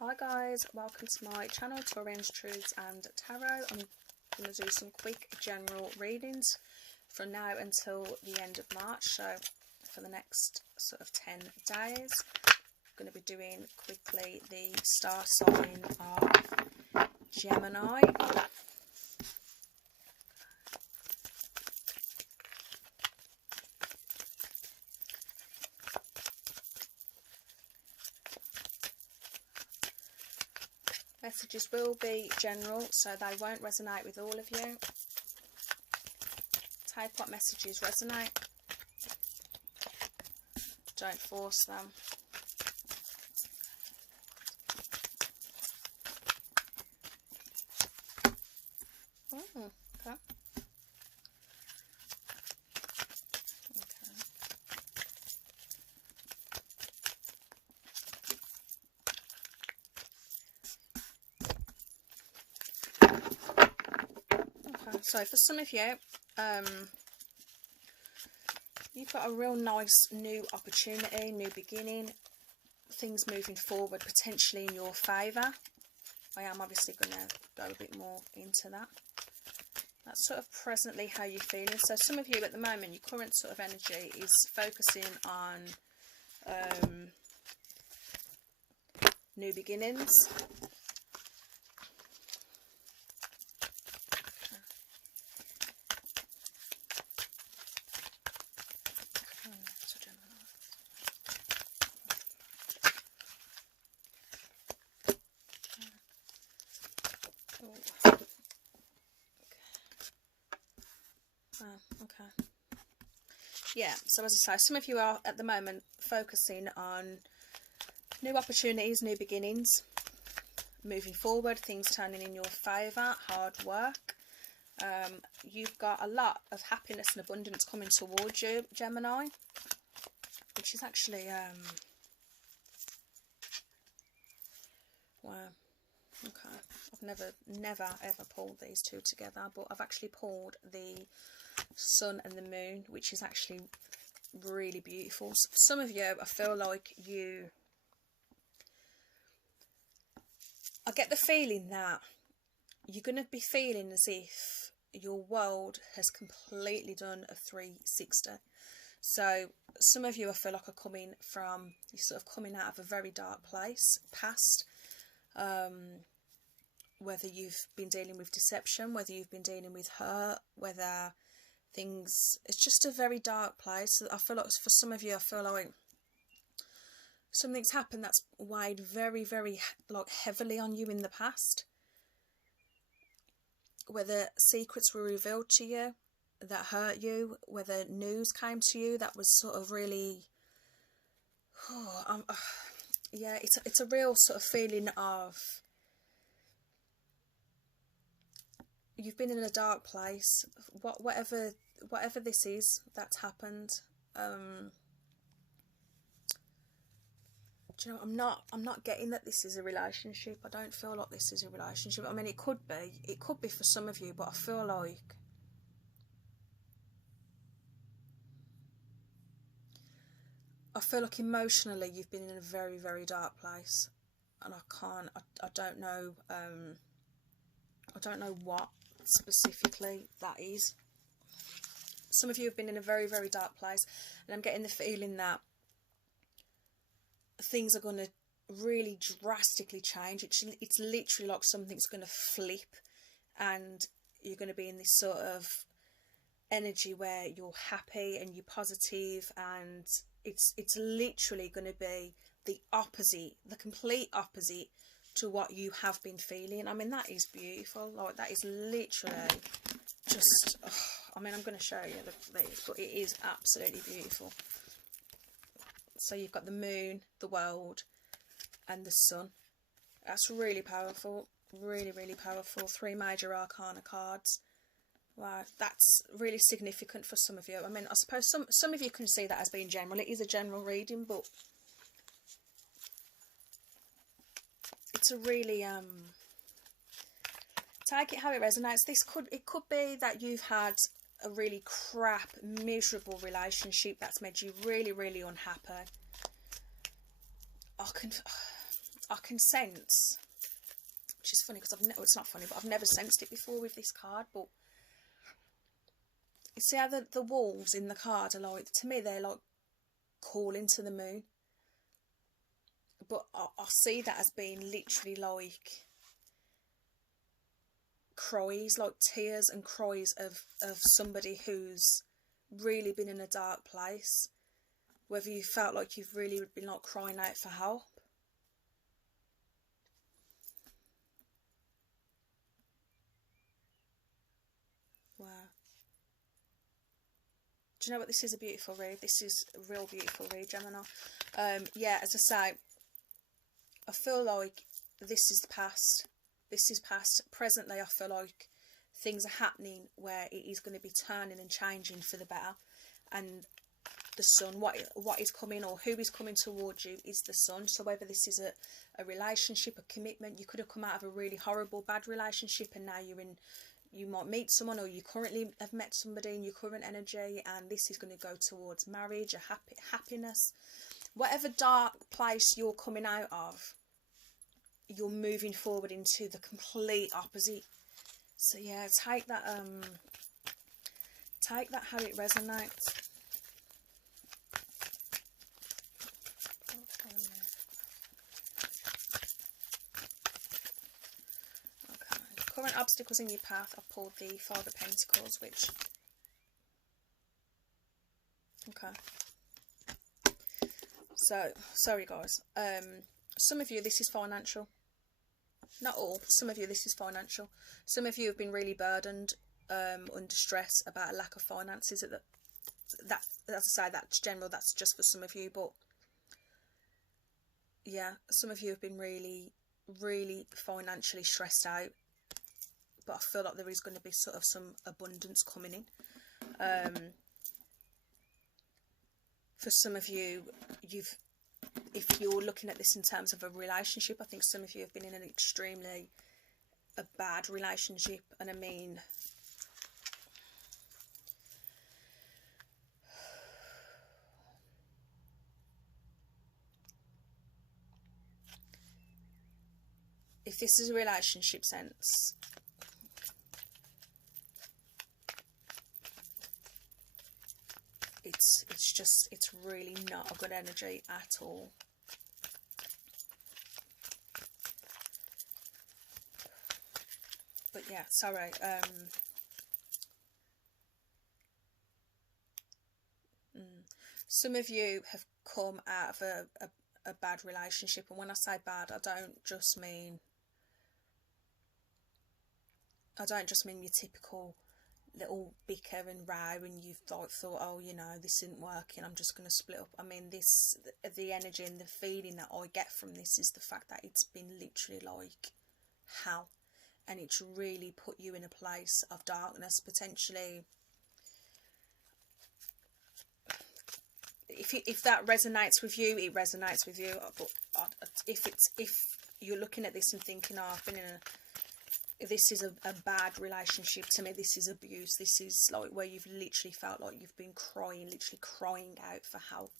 Hi guys, welcome to my channel, Taurians, Truths and Tarot. I'm going to do some quick general readings from now until the end of March, so for the next sort of 10 days. I'm going to be doing quickly the star sign of Gemini. Messages will be general, so they won't resonate with all of you. Take what messages resonate. Don't force them. Oh, okay. So for some of you, you've got a real nice new opportunity, new beginning, things moving forward, potentially in your favour. I am obviously going to go a bit more into that. That's sort of presently how you're feeling. So some of you at the moment, your current sort of energy is focusing on new beginnings. Okay. Yeah, so as I say, some of you are at the moment focusing on new opportunities, new beginnings, moving forward, things turning in your favour, hard work. You've got a lot of happiness and abundance coming towards you, Gemini, which is actually wow. Okay, I've never ever pulled these two together, but I've actually pulled the sun and the moon, which is actually really beautiful. So for some of you, I feel like I get the feeling that you're going to be feeling as if your world has completely done a 360. So some of you, I feel like, you're sort of coming out of a very dark place, past. Whether you've been dealing with deception, whether you've been dealing with hurt, whether it's just a very dark place. I feel like for some of you, I feel like something's happened that's weighed very, very heavily on you in the past. Whether secrets were revealed to you that hurt you, whether news came to you that was sort of really, yeah, it's a real sort of feeling of you've been in a dark place. Whatever this is that's happened. Do you know, I'm not getting that this is a relationship. I don't feel like this is a relationship. I mean, it could be for some of you, but I feel like emotionally you've been in a very, very dark place, and I don't know what specifically that is. Some of you have been in a very, very dark place, and I'm getting the feeling that things are going to really drastically change. It's literally like something's going to flip, and you're going to be in this sort of energy where you're happy and you're positive, and it's literally going to be the opposite, the complete opposite to what you have been feeling. I mean, that is beautiful. Like, that is literally just, I mean, I'm going to show you this, but it is absolutely beautiful. So you've got the moon, the world, and the sun. That's really powerful. Really, really powerful. 3 major arcana cards. Wow, that's really significant for some of you. I mean, I suppose some of you can see that as being general. It is a general reading, but it's a really take it how it resonates. It could be that you've had a really crap, miserable relationship that's made you really, really unhappy. I can sense, which is funny because it's not funny, but I've never sensed it before with this card. But you see how the walls in the card are like, to me, they're like calling to the moon. But I see that as being literally like cries, like tears and cries of somebody who's really been in a dark place. Whether you felt like you've really been like crying out for help. Wow. Do you know what? This is a beautiful read. This is a real beautiful read, Gemini. Yeah, as I say, I feel like this is the past. This is past. Presently, I feel like things are happening where it is going to be turning and changing for the better. And the sun, what is coming or who is coming towards you is the sun. So whether this is a relationship, a commitment, you could have come out of a really horrible, bad relationship and now you might meet someone, or you currently have met somebody in your current energy, and this is going to go towards marriage, a happiness. Whatever dark place you're coming out of, you're moving forward into the complete opposite. So yeah, take that how it resonates. Current obstacles in your path. I pulled the Five of Pentacles, which... Okay. So, sorry guys. Some of you, this is financial. Not all. Some of you, this is financial. Some of you have been really burdened, under stress about a lack of finances. That, as I say, that's general. That's just for some of you. But, yeah, some of you have been really, really financially stressed out. But I feel like there is going to be sort of some abundance coming in. For some of you, if you're looking at this in terms of a relationship, I think some of you have been in an extremely bad relationship. And I mean, if this is a relationship sense, it's really not a good energy at all. But yeah, sorry. Some of you have come out of a bad relationship, and when I say bad, I don't just mean your typical little bicker and row and you've thought, oh, you know, this isn't working, I'm just going to split up. I mean, the energy and the feeling that I get from this is the fact that it's been literally like hell, and it's really put you in a place of darkness. Potentially, if that resonates with you, it resonates with you. But if you're looking at this and thinking, oh, I've been in this is a bad relationship, to me this is abuse. This is like where you've literally felt like you've been crying, literally crying out for help.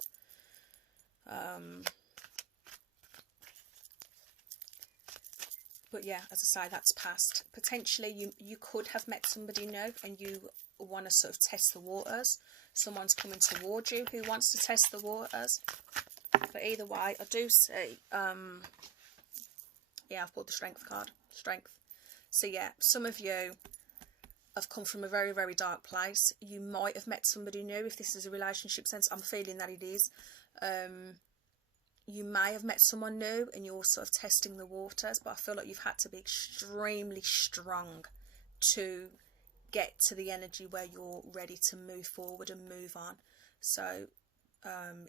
But yeah, as I say, that's past. Potentially you could have met somebody new and you want to sort of test the waters. Someone's coming towards you who wants to test the waters. But either way, I do see, yeah, I've pulled the Strength card. Strength. So yeah, some of you have come from a very, very dark place. You might have met somebody new. If this is a relationship sense, I'm feeling that it is. You may have met someone new and you're sort of testing the waters, but I feel like you've had to be extremely strong to get to the energy where you're ready to move forward and move on. So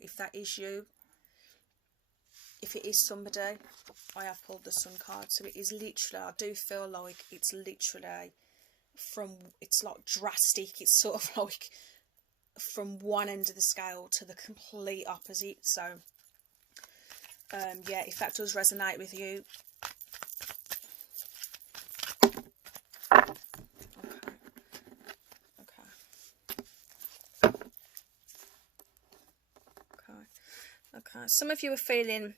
if that is you, if it is somebody, I have pulled the Sun card. So it is literally, I do feel like it's literally it's like drastic. It's sort of like from one end of the scale to the complete opposite. So yeah, if that does resonate with you, okay. Some of you are feeling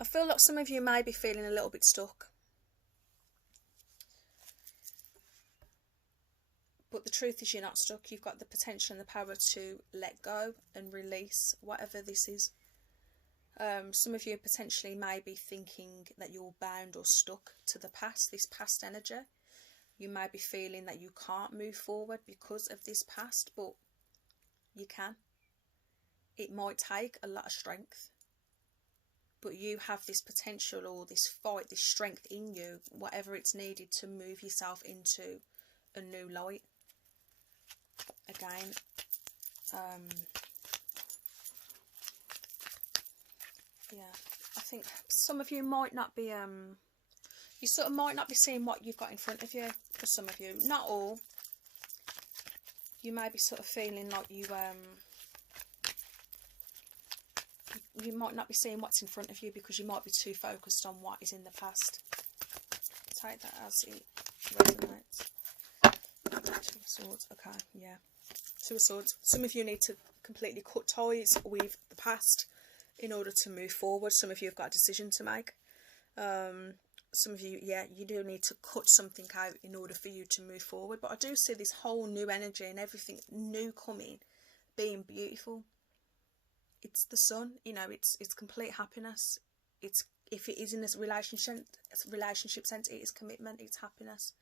I feel like some of you may be feeling a little bit stuck. But the truth is you're not stuck. You've got the potential and the power to let go and release whatever this is. Some of you potentially may be thinking that you're bound or stuck to the past, this past energy. You may be feeling that you can't move forward because of this past, but you can. It might take a lot of strength, but you have this potential or this fight, this strength in you, whatever it's needed to move yourself into a new light. Again, yeah, I think some of you might not be, you sort of might not be seeing what you've got in front of you. For some of you, not all. You may be sort of feeling like you might not be seeing what's in front of you because you might be too focused on what is in the past. Take that as it resonates. Two of Swords. Okay, yeah. Two of Swords. Some of you need to completely cut ties with the past in order to move forward. Some of you have got a decision to make. Some of you, yeah, you do need to cut something out in order for you to move forward. But I do see this whole new energy and everything new coming being beautiful. It's the sun, you know, it's complete happiness. It's, if it is in this relationship sense, it is commitment, it's happiness.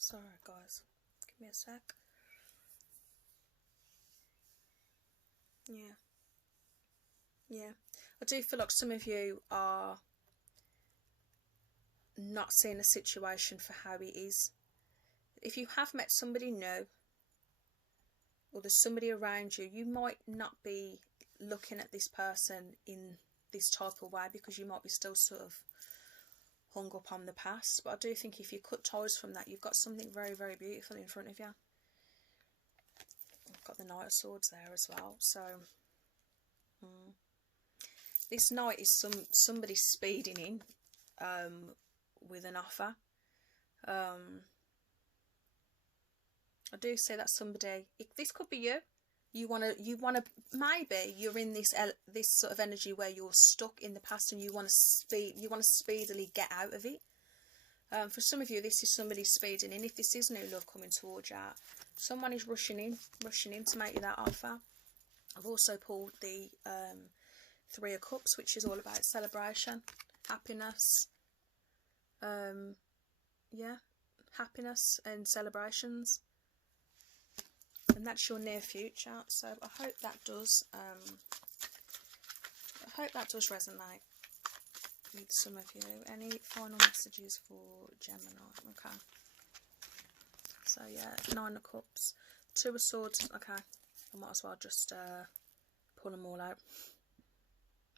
Sorry guys, give me a sec. Yeah, I do feel like some of you are not seeing a situation for how it is. If you have met somebody new, or there's somebody around you, you might not be looking at this person in this type of way because you might be still sort of hung up on the past. But I do think if you cut ties from that, you've got something very, very beautiful in front of you. I've got the Knight of Swords there as well. So this Knight is somebody speeding in with an offer. I do say that somebody, this could be you. You wanna maybe you're in this sort of energy where you're stuck in the past and you want to speedily get out of it. For some of you, this is somebody speeding in. If this is new love coming towards you, someone is rushing in to make you that offer. I've also pulled the Three of Cups, which is all about celebration, happiness. Yeah, happiness and celebrations. And that's your near future. So I hope that does resonate with some of you. Any final messages for Gemini? Okay. So yeah, Nine of Cups, Two of Swords. Okay, I might as well just pull them all out.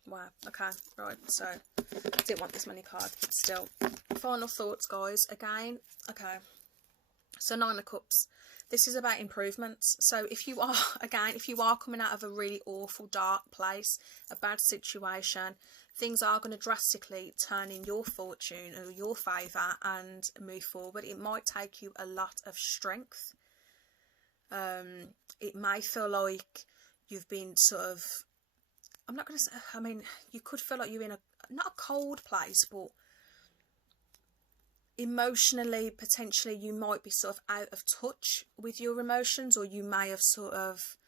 Wow. Okay. Right. So I didn't want this many cards, but still. Final thoughts, guys. Again. Okay. So Nine of Cups. This is about improvements. So if you are coming out of a really awful, dark place, a bad situation, things are going to drastically turn in your fortune or your favour and move forward. It might take you a lot of strength. It may feel like you've been sort of, I'm not going to say, I mean, you could feel like you're in not a cold place, but emotionally, potentially, you might be sort of out of touch with your emotions, or you may have sort of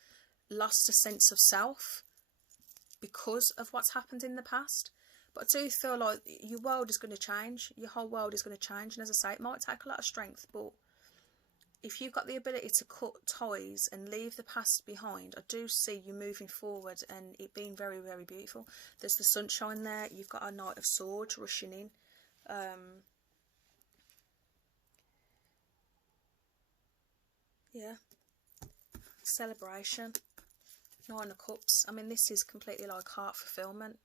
lost a sense of self because of what's happened in the past. But I do feel like your world is going to change. Your whole world is going to change. And as I say, it might take a lot of strength, but if you've got the ability to cut ties and leave the past behind, I do see you moving forward and it being very, very beautiful. There's the sunshine there. You've got a Knight of Swords rushing in. Yeah, celebration, Nine of Cups. I mean, this is completely like heart fulfillment.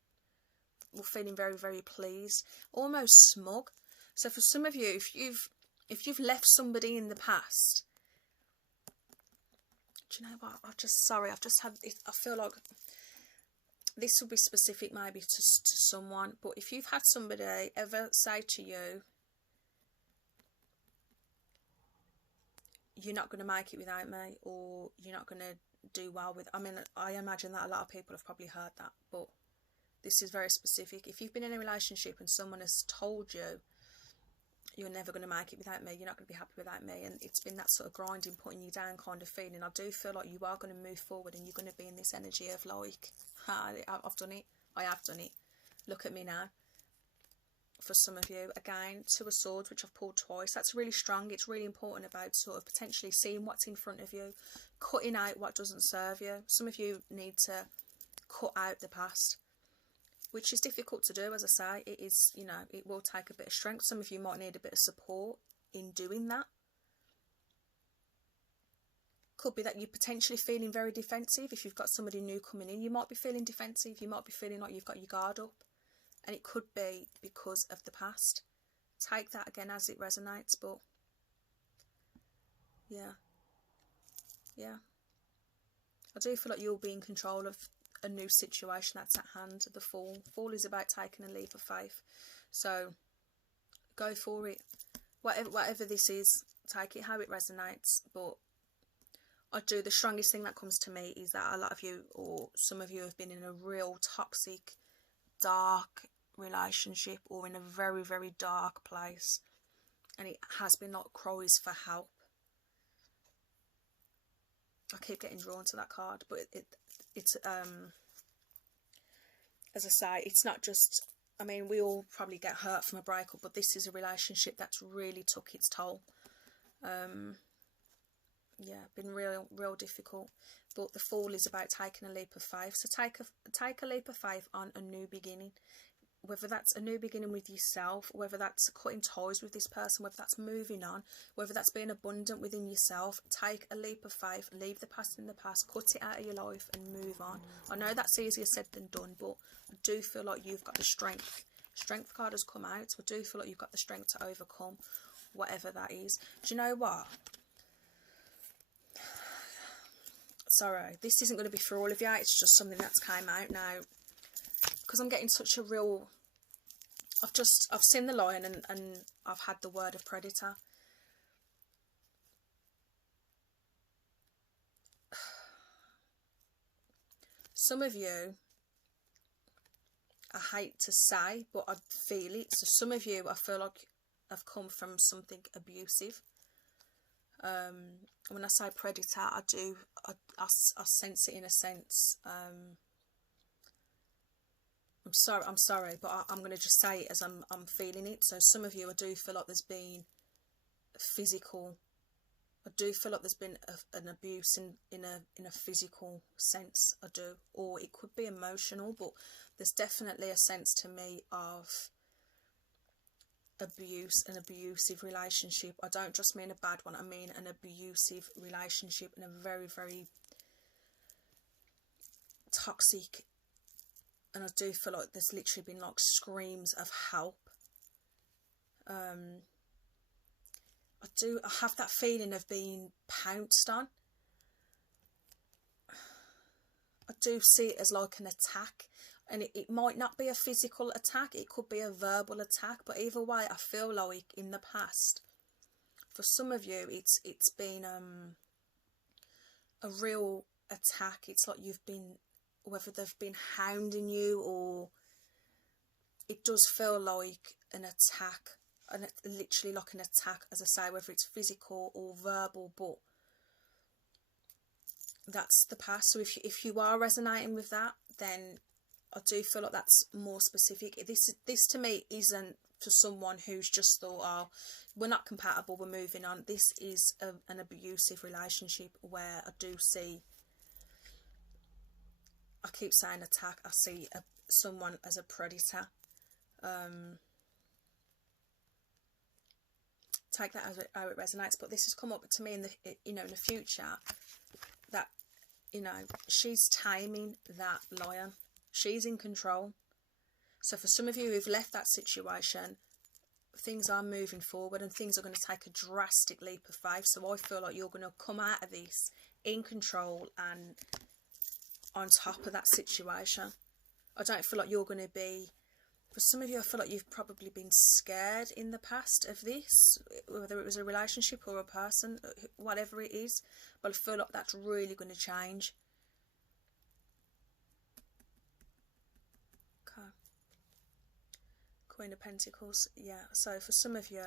We're feeling very, very pleased, almost smug. So for some of you, if you've left somebody in the past, do you know what? I've just had it. I feel like this will be specific maybe to someone, but if you've had somebody ever say to you, you're not going to make it without me, or you're not going to do well with, I mean, I imagine that a lot of people have probably heard that, but this is very specific. If you've been in a relationship and someone has told you you're never going to make it without me, you're not going to be happy without me, and it's been that sort of grinding, putting you down kind of feeling, I do feel like you are going to move forward, and you're going to be in this energy of like, I've done it, I have done it, look at me now. For some of you, again, Two of Swords, which I've pulled twice, that's really strong. It's really important about sort of potentially seeing what's in front of you, cutting out what doesn't serve you. Some of you need to cut out the past, which is difficult to do. As I say, it is, you know, it will take a bit of strength. Some of you might need a bit of support in doing that. Could be that you're potentially feeling very defensive. If you've got somebody new coming in, you might be feeling defensive. You might be feeling like you've got your guard up. And it could be because of the past. Take that again as it resonates, but yeah. I do feel like you'll be in control of a new situation that's at hand. The Fool. Fool is about taking a leap of faith. So go for it. Whatever this is, take it how it resonates. But the strongest thing that comes to me is that a lot of you, or some of you, have been in a real toxic, dark relationship, or in a very, very dark place, and it has been like cries for help. I keep getting drawn to that card, but it's as I say, it's not just, I mean, we all probably get hurt from a breakup, but this is a relationship that's really took its toll. Yeah, been real difficult. But the Fool is about taking a leap of faith. So take a leap of faith on a new beginning. Whether that's a new beginning with yourself, whether that's cutting ties with this person, whether that's moving on, whether that's being abundant within yourself, take a leap of faith, leave the past in the past, cut it out of your life and move on. I know that's easier said than done, but I do feel like you've got the strength. Strength card has come out, so I do feel like you've got the strength to overcome whatever that is. Do you know what? Sorry, this isn't going to be for all of you, it's just something that's came out now. Because I'm getting such a real... I've seen the Lion and I've had the word of Predator. Some of you, I hate to say, but I feel it. So some of you, I feel like have come from something abusive. When I say predator, I sense it in a sense. I'm sorry, but I'm going to just say it as I'm feeling it. So some of you, I do feel like there's been physical. I do feel like there's been an abuse in a physical sense. I do, or it could be emotional, but there's definitely a sense to me of abuse, an abusive relationship. I don't just mean a bad one. I mean an abusive relationship, and a very, very toxic. And I do feel like there's literally been like screams of help. I have that feeling of being pounced on. I do see it as like an attack, and it might not be a physical attack, it could be a verbal attack, but either way, I feel like in the past, for some of you, it's been a real attack. It's like you've been, whether they've been hounding you, or it does feel like an attack, and literally like an attack, as I say, whether it's physical or verbal, but that's the past. So if you are resonating with that, then I do feel like that's more specific. This to me isn't for someone who's just thought, oh, we're not compatible, we're moving on. This is an abusive relationship where I do see, I keep saying attack, I see someone as a predator. Take that as how it resonates, but this has come up to me in the future, that she's taming that lion. She's in control. So for some of you who've left that situation, things are moving forward and things are going to take a drastic leap of faith. So I feel like you're going to come out of this in control and on top of that situation. I don't feel like you're going to be For some of you, I feel like you've probably been scared in the past of this, whether it was a relationship or a person, whatever it is. But I feel like that's really going to change. Okay. Queen of Pentacles. Yeah, so for some of you,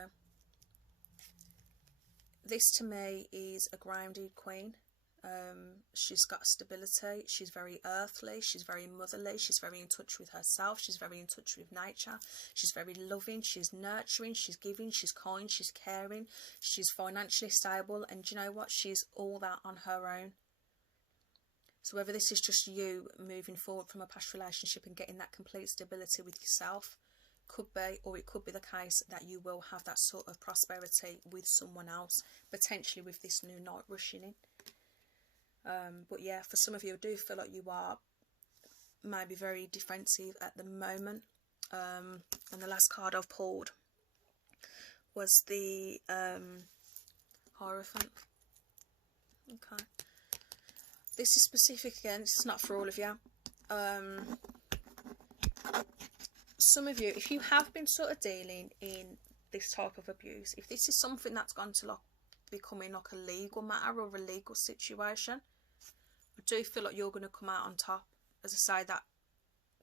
this to me is a grounded queen. She's got stability, she's very earthly, she's very motherly, she's very in touch with herself, she's very in touch with nature, she's very loving, she's nurturing, she's giving, she's kind, she's caring, she's financially stable, and do you know what, she's all that on her own. So whether this is just you moving forward from a past relationship and getting that complete stability with yourself, could be, or it could be the case that you will have that sort of prosperity with someone else, potentially with this new night rushing in. But yeah, for some of you, I do feel like you are maybe very defensive at the moment. And the last card I've pulled was the Hierophant. Okay. This is specific again, it's not for all of you. Some of you, if you have been sort of dealing in this type of abuse, if this is something that's gone to like becoming like a legal matter or a legal situation, I do feel like you're going to come out on top. As I say,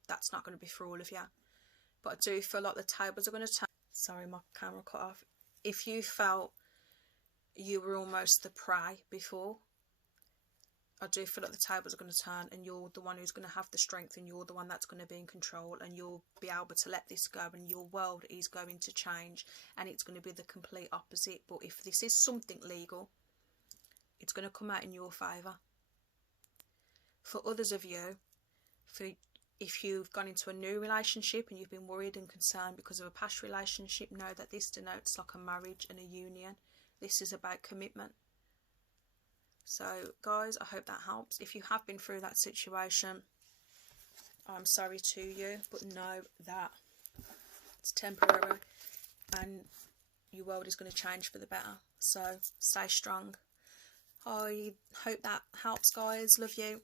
that's not going to be for all of you, but I do feel like the tables are going to turn. Sorry, my camera cut off. If you felt you were almost the prey before, I do feel like the tables are going to turn, and you're the one who's going to have the strength, and you're the one that's going to be in control, and you'll be able to let this go, and your world is going to change, and it's going to be the complete opposite. But if this is something legal, it's going to come out in your favour. For others of you, if you've gone into a new relationship and you've been worried and concerned because of a past relationship, know that this denotes like a marriage and a union. This is about commitment. So guys, I hope that helps. If you have been through that situation, I'm sorry to you, but know that it's temporary and your world is going to change for the better. So stay strong. I hope that helps, guys. Love you.